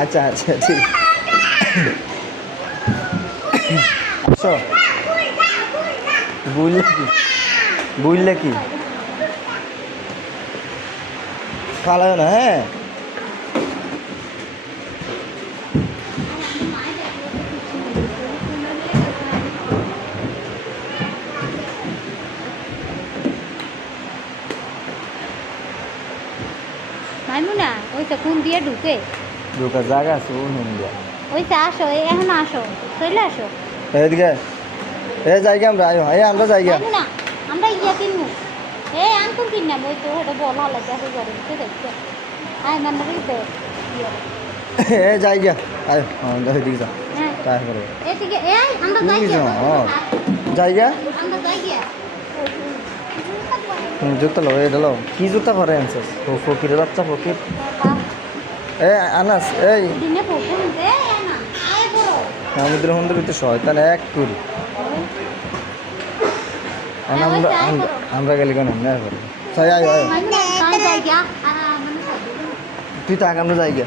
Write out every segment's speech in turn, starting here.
আচ্ছা আচ্ছা ঠিক আসো বুঝলে কি পালায় না হ্যাঁ মাইমুনা ওইটা কোন দিয়ে ঢুকে ঢোকার জায়গা আছে ও নিয়ে যা ওইটা আসো এখন আসো চলে আসো এদিকে এ জায়গা আমরা আয়ো এই আমরা জায়গা মাইমুনা আমরা ইয়া কিনবো আঙ্কুর কিনলাম ওই তো ওটা বলা লাগে আসো করে দেখতে আয় মানে রিতে এ জায়গা আয়ো আমরা এদিকে যা হ্যাঁ তাই করে এদিকে আমরা জায়গা আমরা যাই জুতা লো এটা লো কি জুতা পরে আনছিস ও ফকির বাচ্চা ফকির এ আনাস এই দিনে পড়ুন দে না আয় বড় সমুদ্র মন্দির শয়তান এক করি আমরা গেলে কেন না তাই আয় আয় তুই তো আগে আমরা জায়গা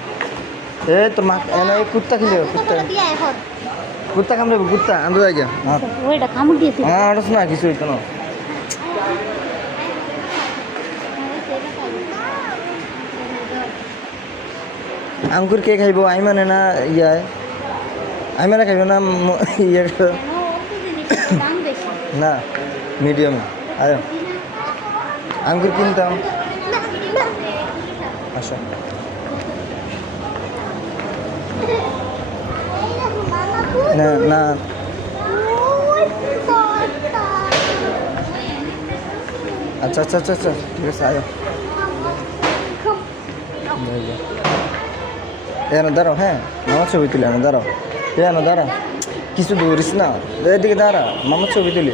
এ তোর মা এনে কুত্তা খেলে কুত্তা কামড়ে কুত্তা আমরা জায়গা ওইটা কামড় দিয়েছে হ্যাঁ ওটা শোনা কিছু হইতো না আঙ্কুর কে খাইব আইমানে না ইয়ায় আইমানে খাইব না ইয়ে না মিডিয়ামে আয় আঙ্কুর কিনতাম আসো না না আচ্ছা আচ্ছা আচ্ছা আচ্ছা ঠিক আছে আয় এনে দাঁড়াও হ্যাঁ মামার ছবি তুলে এনে দাঁড়াও এনে দাঁড়া কিছু দৌড়িস না এদিকে দাঁড়া মামার ছবি তুলি